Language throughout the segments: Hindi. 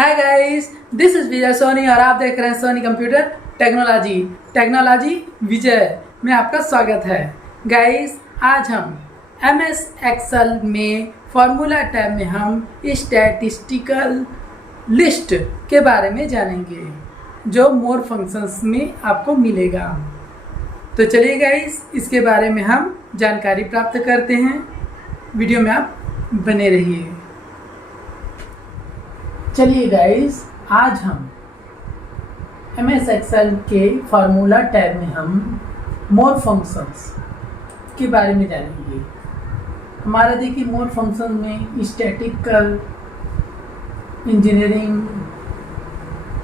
हाय गाइस, दिस इज विजय सोनी और आप देख रहे हैं सोनी कंप्यूटर टेक्नोलॉजी विजय में आपका स्वागत है। गाइस, आज हम MS एक्सेल में फॉर्मूला टैब में हम स्टैटिस्टिकल लिस्ट के बारे में जानेंगे जो मोर फंक्शंस में आपको मिलेगा। तो चलिए गाइस, इसके बारे में हम जानकारी प्राप्त करते हैं। वीडियो में आप बने रहिए। चलिए गाइस, आज हम MS एक्सेल के फार्मूला टैब में हम मोर फंक्शंस के बारे में जानेंगे। हमारा देखिए मोर फंक्शन में स्टैटिस्टिकल, इंजीनियरिंग,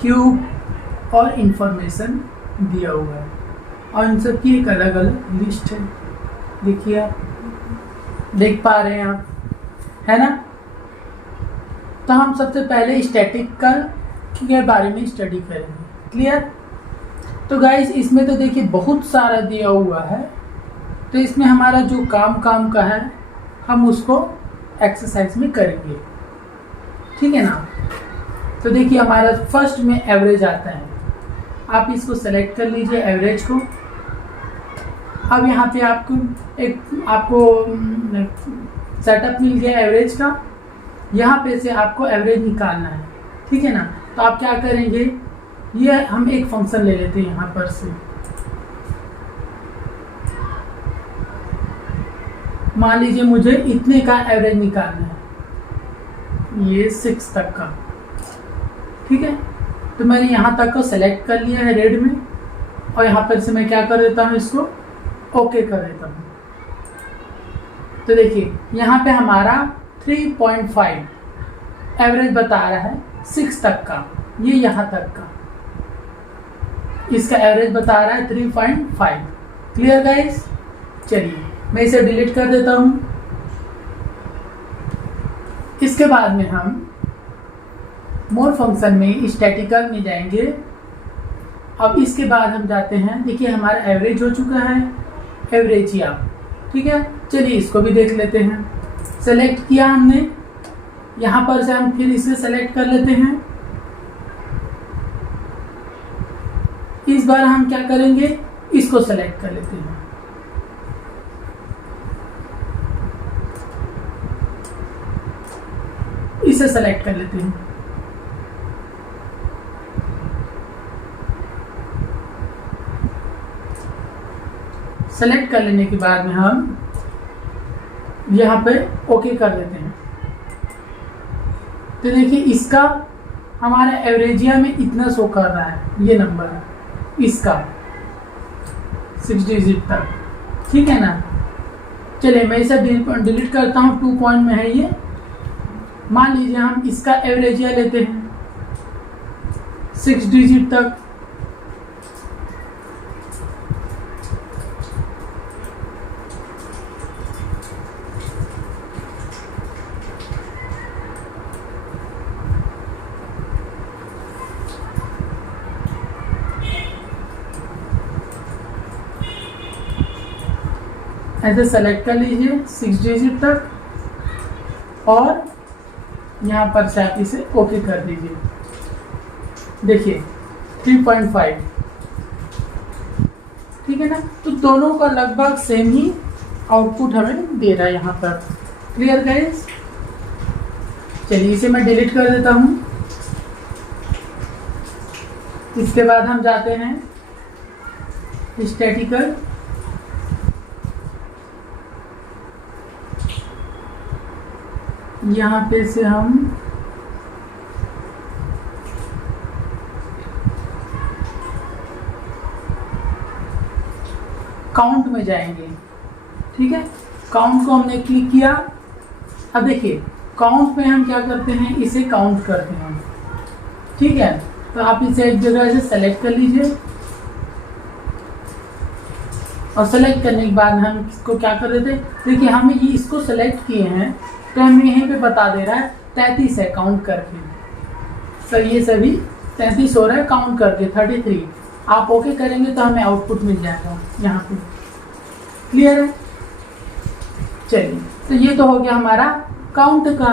क्यूब और इंफॉर्मेशन दिया हुआ है और इन सब की एक अलग अलग लिस्ट है। देखिए, आप देख पा रहे हैं आप, है ना। तो हम सबसे पहले स्टैटिस्टिकल के बारे में स्टडी करेंगे। क्लियर। तो गाइस, इसमें तो देखिए बहुत सारा दिया हुआ है, तो इसमें हमारा जो काम का है हम उसको एक्सरसाइज में करेंगे, ठीक है ना। तो देखिए, हमारा फर्स्ट में एवरेज आता है। आप इसको सेलेक्ट कर लीजिए, एवरेज को। अब यहाँ पे आपको सेटअप मिल गया एवरेज का। यहाँ पे से आपको एवरेज निकालना है, ठीक है ना। तो आप क्या करेंगे, ये हम एक फंक्शन ले लेते हैं यहाँ पर से। मान लीजिए मुझे इतने का एवरेज निकालना है, ये 6 तक का, ठीक है। तो मैंने यहाँ तक को सेलेक्ट कर लिया है रेड में, और यहाँ पर से मैं क्या कर देता हूँ, इसको ओके कर देता हूँ। तो देखिए, यहाँ पे हमारा 3.5 एवरेज बता रहा है 6 तक का, ये यहाँ तक का इसका एवरेज बता रहा है 3.5। Clear guys. चलिए, मैं इसे डिलीट कर देता हूँ। इसके बाद में हम मोर फंक्शन में स्टैटिस्टिकल में जाएंगे। अब इसके बाद हम जाते हैं, देखिए हमारा एवरेज हो चुका है, एवरेजिया, ठीक है। चलिए इसको भी देख लेते हैं। सेलेक्ट किया हमने, यहाँ पर से हम फिर इसे सेलेक्ट कर लेते हैं। इस बार हम क्या करेंगे, इसको सेलेक्ट कर लेते हैं। इसे सेलेक्ट कर लेते हैं। सेलेक्ट कर लेने के बाद में हम यहाँ पे ओके कर देते हैं। तो देखिए, इसका हमारा एवरेजिया में इतना शो कर रहा है, ये नंबर है इसका 6 डिजिट तक, ठीक है ना। चलिए मैं इसे डिलीट करता हूँ, 2 पॉइंट में है ये। मान लीजिए हम इसका एवरेजिया लेते हैं 6 डिजिट तक। ऐसे सेलेक्ट कर लीजिए 6 डिजिट तक, और यहाँ पर से आप इसे ओके कर दीजिए। देखिए 3.5, ठीक है ना। तो दोनों का लगभग सेम ही आउटपुट हमें दे रहा है यहाँ पर। Clear guys. चलिए इसे मैं डिलीट कर देता हूँ। इसके बाद हम जाते हैं स्टैटिस्टिकल। यहाँ पे से हम काउंट में जाएंगे, ठीक है। काउंट को हमने क्लिक किया। अब देखिए, काउंट में हम क्या करते हैं, इसे काउंट करते हैं, ठीक है। तो आप इसे एक जगह से सेलेक्ट कर लीजिए, और सेलेक्ट करने के बाद हम इसको क्या कर देते हैं, देखिए हमें ये इसको सेलेक्ट किए हैं, तो हमें यहीं पे बता दे रहा है 33 है काउंट करके। सर ये सभी 33 हो रहा है काउंट करके, 33। आप ओके करेंगे तो हमें आउटपुट मिल जाएगा यहाँ पे। क्लियर है। चलिए, तो ये तो हो गया हमारा काउंट का।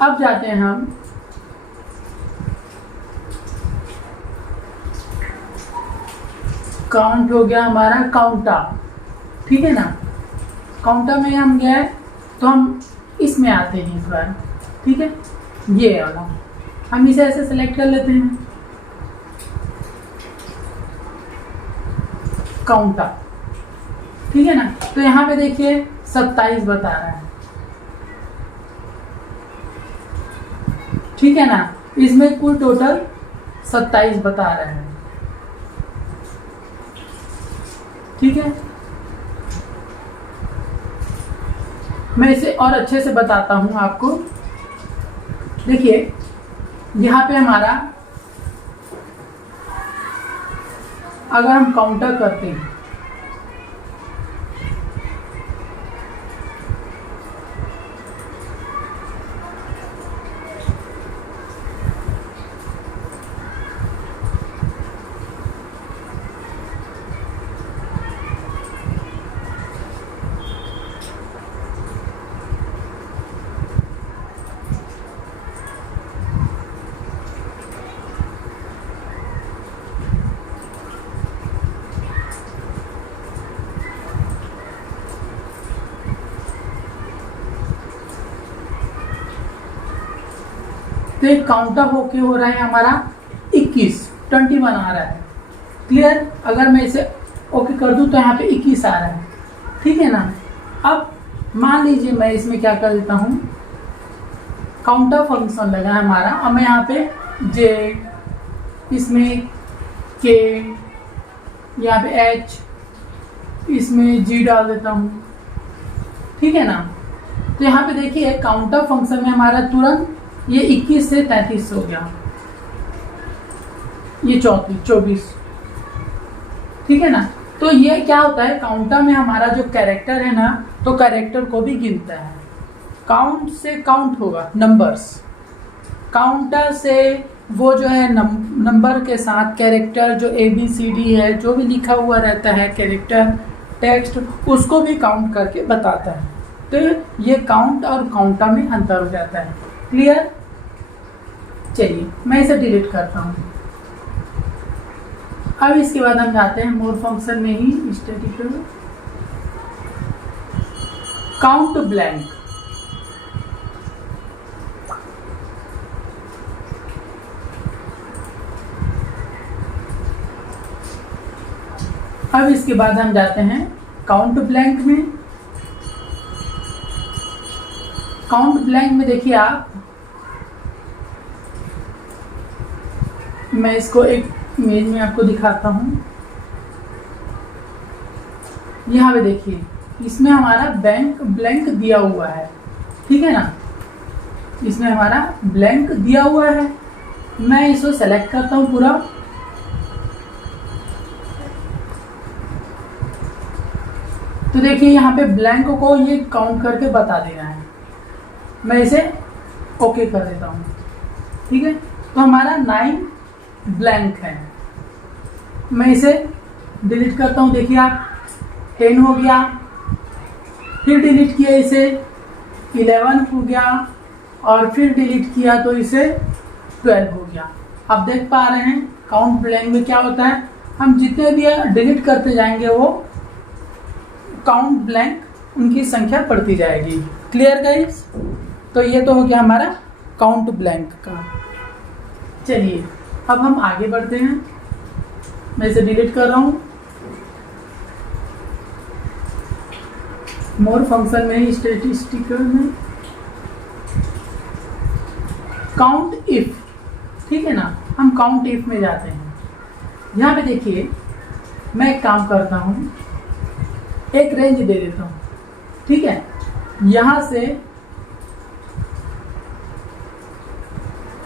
अब जाते हैं हम काउंट हो गया हमारा काउंटा, ठीक है ना। काउंटा में हम गए तो हम इसमें आते हैं इस बार, ठीक है। ये वाला हम इसे ऐसे सेलेक्ट कर लेते हैं, काउंटा, ठीक है ना। तो यहाँ पे देखिए 27 बता रहा है, ठीक है ना। इसमें कुल टोटल 27 बता रहे हैं, ठीक है। मैं इसे और अच्छे से बताता हूं आपको। देखिए यहाँ पे हमारा अगर हम काउंटर करते हैं तो एक काउंटर होके हो रहा है हमारा 21 आ रहा है, क्लियर। अगर मैं इसे ओके कर दूं तो यहाँ पे 21 आ रहा है, ठीक है ना। अब मान लीजिए मैं इसमें क्या कर देता हूँ, काउंटर फंक्शन लगा है हमारा, अब मैं यहाँ पे जे, इसमें के, यहाँ पे एच, इसमें जी डाल देता हूँ, ठीक है ना। तो यहाँ पे देखिए काउंटर फंक्शन में हमारा तुरंत ये 21 से 33 हो गया, ये 24, ठीक है ना। तो ये क्या होता है, काउंटर में हमारा जो कैरेक्टर है ना, तो कैरेक्टर को भी गिनता है। काउंट से काउंट होगा नंबर्स, काउंटर से वो जो है नंबर के साथ कैरेक्टर जो ABCD है, जो भी लिखा हुआ रहता है कैरेक्टर टेक्स्ट, उसको भी काउंट करके बताता है। तो ये काउंट और काउंटर में अंतर हो जाता है, क्लियर। चलिए मैं इसे डिलीट करता हूँ। अब इसके बाद हम जाते हैं मोर फंक्शन में ही, स्टैटिक काउंट ब्लैंक। अब इसके बाद हम जाते हैं काउंट ब्लैंक में। काउंट ब्लैंक में देखिए आप, मैं इसको एक इमेज में आपको दिखाता हूँ। यहाँ पे देखिए इसमें हमारा ब्लैंक दिया हुआ है, ठीक है ना। इसमें हमारा ब्लैंक दिया हुआ है, मैं इसको सेलेक्ट करता हूँ पूरा, तो देखिए यहाँ पे ब्लैंक को ये काउंट करके बता देना है। मैं इसे ओके कर देता हूँ, ठीक है। तो हमारा 9 ब्लैंक है, मैं इसे डिलीट करता हूँ। देखिए आप 10 हो गया, फिर डिलीट किया इसे 11 हो गया, और फिर डिलीट किया तो इसे 12 हो गया। आप देख पा रहे हैं काउंट ब्लैंक में क्या होता है, हम जितने भी डिलीट करते जाएंगे वो काउंट ब्लैंक उनकी संख्या बढ़ती जाएगी, क्लियर गाइस। तो ये तो हो गया हमारा काउंट ब्लैंक का। चलिए अब हम आगे बढ़ते हैं, मैं इसे डिलीट कर रहा हूँ। मोर फंक्शन में ही स्टैटिस्टिकल में काउंट इफ, ठीक है ना। हम काउंट इफ में जाते हैं। यहाँ पे देखिए मैं एक काम करता हूँ, एक रेंज दे देता हूँ, ठीक है। यहाँ से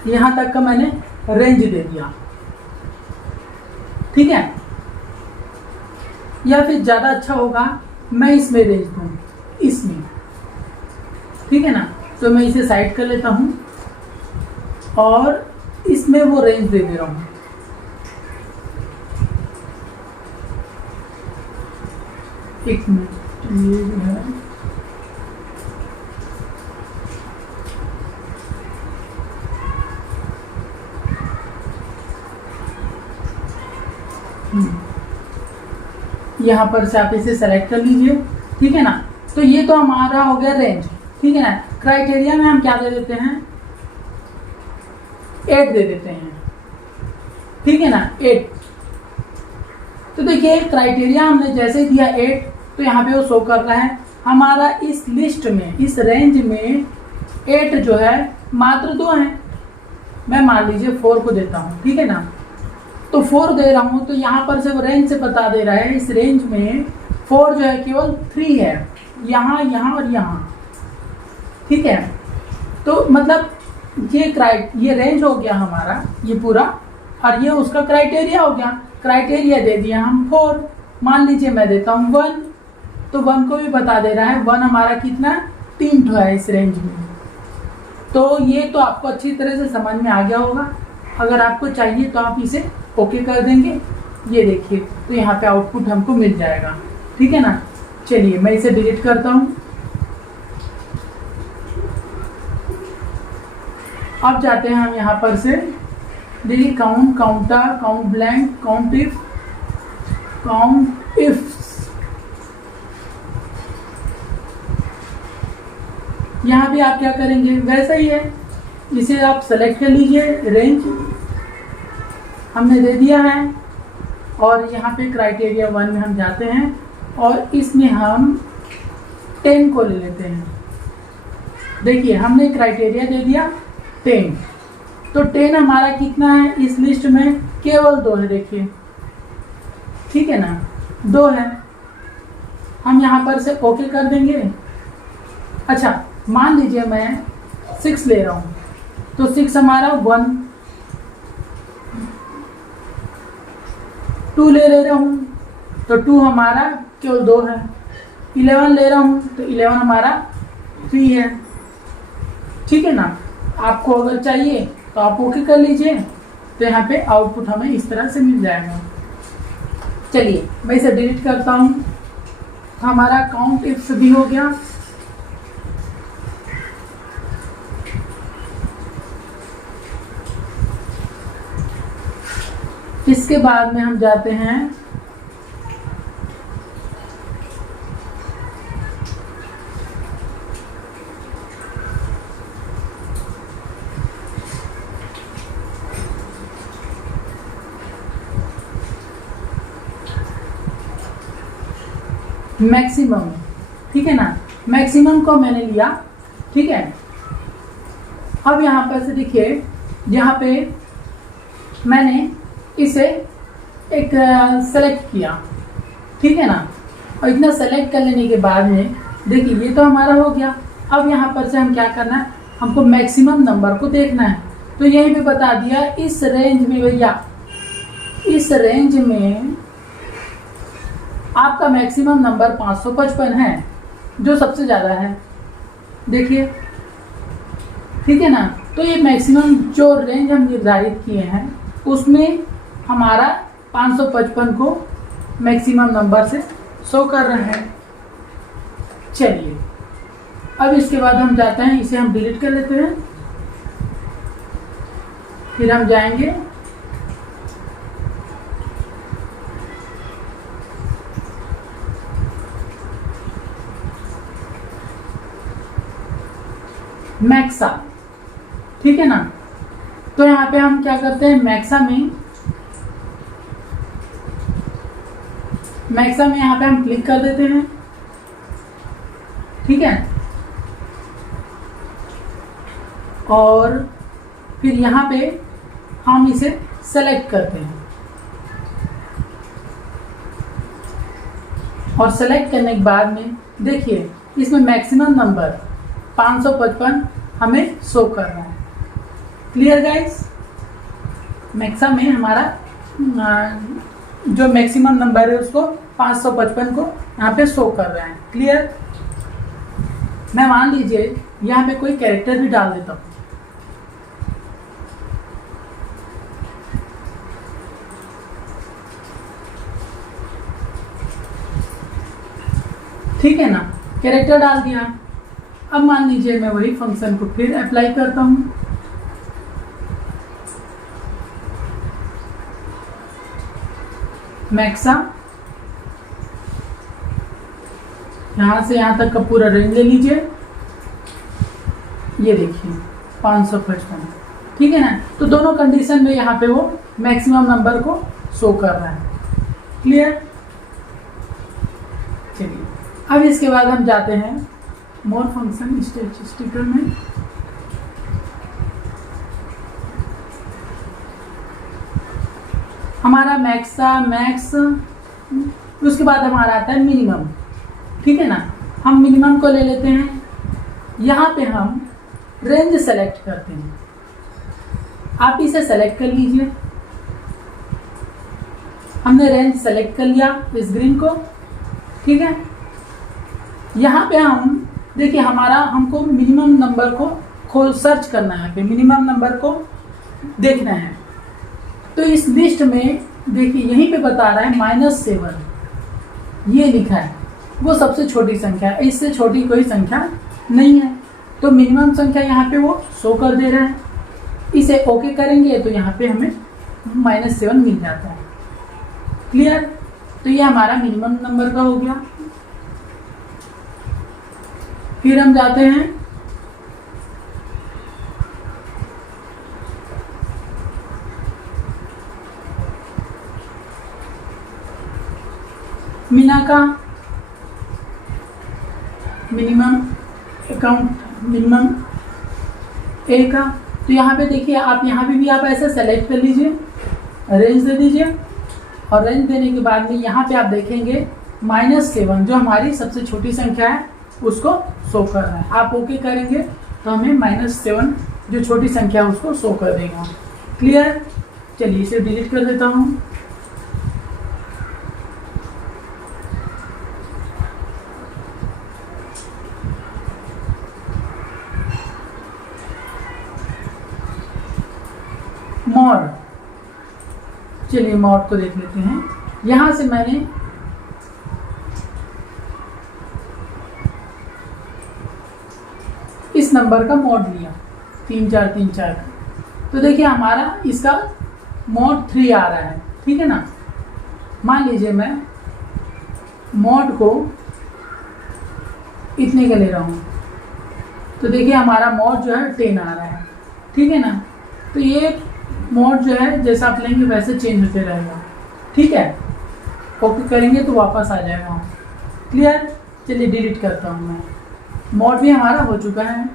यहाँ तक का मैंने रेंज दे दिया, ठीक है। या फिर ज़्यादा अच्छा होगा मैं इसमें रेंज दूँ, इसमें, ठीक है ना। तो मैं इसे साइड कर लेता हूँ और इसमें वो रेंज दे दे रहा हूँ। एक मिनट, ये जो है यहाँ पर से आप इसे सेलेक्ट कर लीजिए, ठीक है ना। तो ये तो हमारा हो गया रेंज, ठीक है ना। क्राइटेरिया में हम क्या दे देते हैं, 8 दे देते हैं, ठीक है ना, 8। तो देखिए क्राइटेरिया हमने जैसे दिया 8, तो यहाँ पे वो शो कर रहा है हमारा इस लिस्ट में, इस रेंज में 8 जो है मात्र 2 हैं। मैं मान लीजिए 4 को देता हूँ, ठीक है ना। तो 4 दे रहा हूँ, तो यहाँ पर से वो रेंज से बता दे रहा है इस रेंज में 4 जो है केवल 3 है, यहाँ, यहाँ और यहाँ, ठीक है। तो मतलब ये रेंज हो गया हमारा ये पूरा, और ये उसका क्राइटेरिया हो गया। क्राइटेरिया दे दिया हम 4, मान लीजिए मैं देता हूँ 1, तो 1 को भी बता दे रहा है 1 हमारा कितना, 3 ठो है इस रेंज में। तो ये तो आपको अच्छी तरह से समझ में आ गया होगा। अगर आपको चाहिए तो आप इसे ओके कर देंगे। ये देखिए, तो यहाँ पे आउटपुट हमको मिल जाएगा, ठीक है ना। चलिए मैं इसे डिलीट करता हूँ। अब जाते हैं हम यहाँ पर से delete count, counter, count blank, count if. यहाँ भी आप क्या करेंगे, वैसा ही है, इसे आप सेलेक्ट कर लीजिए, रेंज हमने दे दिया है, और यहाँ पे क्राइटेरिया 1 में हम जाते हैं और इसमें हम 10 को ले लेते हैं। देखिए हमने क्राइटेरिया दे दिया 10, तो 10 हमारा कितना है इस लिस्ट में, केवल 2 है, देखिए, ठीक है ना, 2 है। हम यहाँ पर से ओके कर देंगे। अच्छा मान लीजिए मैं 6 ले रहा हूँ, तो 6 हमारा 1, 2 ले रहा हूँ, तो 2 हमारा केवल 2 है। 11 ले रहा हूँ, तो 11 हमारा 3 है, ठीक है ना। आपको अगर चाहिए तो आप ओके कर लीजिए, तो यहाँ पे आउटपुट हमें इस तरह से मिल जाएगा। चलिए मैं इसे डिलीट करता हूँ। हमारा काउंट इफ भी हो गया। इसके बाद में हम जाते हैं मैक्सिमम, ठीक है ना। मैक्सिमम को मैंने लिया, ठीक है। अब यहाँ पर से देखिए, यहाँ पे मैंने इसे एक सेलेक्ट किया, ठीक है ना। और इतना सेलेक्ट कर लेने के बाद में देखिए ये तो हमारा हो गया। अब यहाँ पर से हम क्या करना है, हमको मैक्सिमम नंबर को देखना है। तो यहीं पे बता दिया इस रेंज में, भैया इस रेंज में आपका मैक्सिमम नंबर 555 है, जो सबसे ज़्यादा है, देखिए, ठीक है ना। तो ये मैक्सिमम जो रेंज हम निर्धारित किए हैं उसमें हमारा 555 को मैक्सिमम नंबर से शो कर रहा है। चलिए अब इसके बाद हम जाते हैं, इसे हम डिलीट कर लेते हैं। फिर हम जाएंगे मैक्सा, ठीक है ना। तो यहाँ पे हम क्या करते हैं, मैक्सा में यहाँ पे हम क्लिक कर देते हैं, ठीक है। और फिर यहाँ पे हम इसे सेलेक्ट करते हैं, और सेलेक्ट करने के बाद में देखिए इसमें मैक्सिमम नंबर 555 हमें शो कर रहा है। क्लियर गाइस, मैक्सा में हमारा जो मैक्सिमम नंबर है उसको 555 को यहाँ पे शो कर रहा है। क्लियर। मैं मान लीजिए यहाँ पे कोई कैरेक्टर भी डाल देता हूँ, ठीक है ना, कैरेक्टर डाल दिया। अब मान लीजिए मैं वही फंक्शन को फिर अप्लाई करता हूँ। मैक्सा यहाँ से यहाँ तक का पूरा रेंज ले लीजिए, ये देखिए 555, ठीक है ना। तो दोनों कंडीशन में यहाँ पे वो मैक्सिमम नंबर को शो कर रहा है। क्लियर? चलिए अब इसके बाद हम जाते हैं मोर फंक्शन स्टैटिस्टिकल में। हमारा मैक्स, उसके बाद हमारा आता है मिनिमम, ठीक है ना। हम मिनिमम को ले लेते हैं, यहाँ पे हम रेंज सेलेक्ट करते हैं। आप इसे सेलेक्ट कर लीजिए। हमने रेंज सेलेक्ट कर लिया इस ग्रीन को, ठीक है। यहाँ पे हम देखिए हमारा हमको मिनिमम नंबर को सर्च करना है, पे मिनिमम नंबर को देखना है। तो इस लिस्ट में देखिए यहीं पे बता रहा है -7, ये लिखा है, वो सबसे छोटी संख्या है, इससे छोटी कोई संख्या नहीं है। तो मिनिमम संख्या यहाँ पे वो शो कर दे रहा है। इसे ओके करेंगे तो यहाँ पे हमें -7 मिल जाता है। क्लियर? तो ये हमारा मिनिमम नंबर का हो गया। फिर हम जाते हैं मीना का मिनिमम अकाउंट, मिनिमम ए का। तो यहाँ पे देखिए आप यहाँ पे भी आप ऐसे सेलेक्ट कर लीजिए, रेंज दे दीजिए, और रेंज देने के बाद में यहाँ पे आप देखेंगे -7 जो हमारी सबसे छोटी संख्या है उसको शो कर रहा है। आप ओके करेंगे तो हमें -7 जो छोटी संख्या है उसको शो कर देगा। क्लियर? चलिए इसे डिलीट कर देता हूँ। मॉड, चलिए मॉड को देख लेते हैं। यहां से मैंने इस नंबर का मॉड लिया 3434 का। तो देखिए हमारा इसका मॉड 3 आ रहा है, ठीक है ना। मान लीजिए मैं मॉड को इतने का ले रहा हूं, तो देखिए हमारा मॉड जो है 10 आ रहा है, ठीक है ना। तो ये मोड जो है जैसा आप लेंगे वैसे चेंज होते रहेगा, ठीक है। ओके करेंगे तो वापस आ जाएगा। क्लियर? चलिए डिलीट करता हूँ मैं। मोड भी हमारा हो चुका है।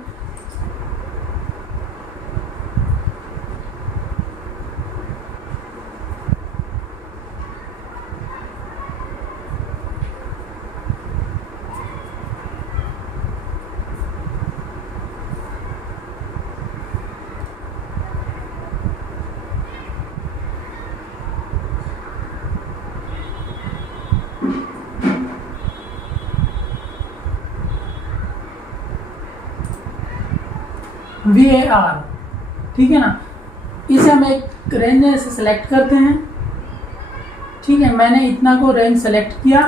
VAR, ठीक है ना। इसे हम एक रेंज से सेलेक्ट करते हैं, ठीक है। मैंने इतना को रेंज सेलेक्ट किया,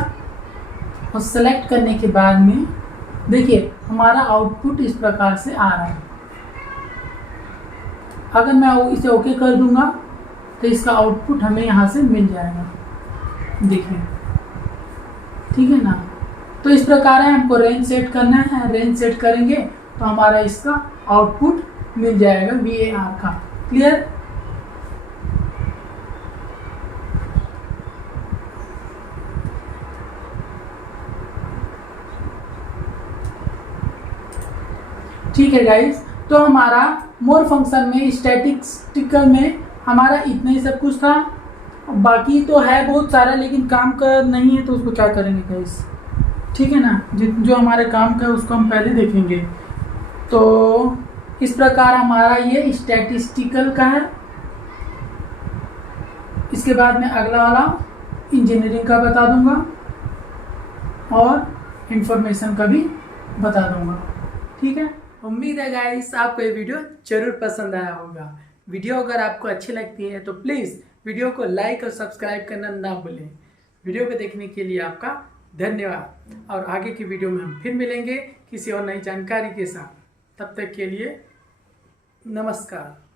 और सेलेक्ट करने के बाद में देखिए हमारा आउटपुट इस प्रकार से आ रहा है। अगर मैं इसे ओके कर दूंगा तो इसका आउटपुट हमें यहाँ से मिल जाएगा, देखिए, ठीक है ना। तो इस प्रकार है, हमको रेंज सेट करना है। रेंज सेट करेंगे तो हमारा इसका आउटपुट मिल जाएगा VAR का। क्लियर? ठीक है गाइस, तो हमारा मोर फंक्शन में स्टैटिस्टिकल में हमारा इतना ही सब कुछ था। बाकी तो है बहुत सारा, लेकिन काम का नहीं है तो उसको क्या करेंगे गाइस, ठीक है ना। जो हमारे काम का है उसको हम पहले देखेंगे। तो इस प्रकार हमारा ये स्टैटिस्टिकल का है। इसके बाद में अगला वाला इंजीनियरिंग का बता दूंगा और इंफॉर्मेशन का भी बता दूंगा, ठीक है। उम्मीद है गाइस आपको ये वीडियो जरूर पसंद आया होगा। वीडियो अगर आपको अच्छी लगती है तो प्लीज़ वीडियो को लाइक और सब्सक्राइब करना ना भूलें। वीडियो को देखने के लिए आपका धन्यवाद, और आगे की वीडियो में हम फिर मिलेंगे किसी और नई जानकारी के साथ। तब तक के लिए नमस्कार।